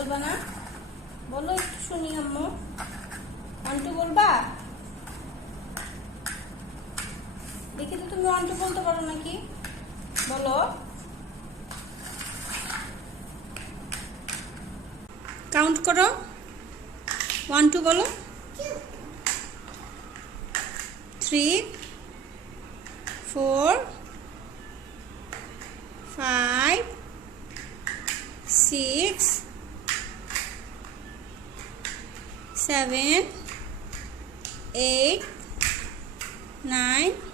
বলবা না? বলো একটু শুনি আম্মু। 1 2 বলবা? দেখি তো তুমি 1 2 বলতে পারো নাকি? বলো। কাউন্ট করো। 1 2 বলো। 3 4 5 6 7 8 9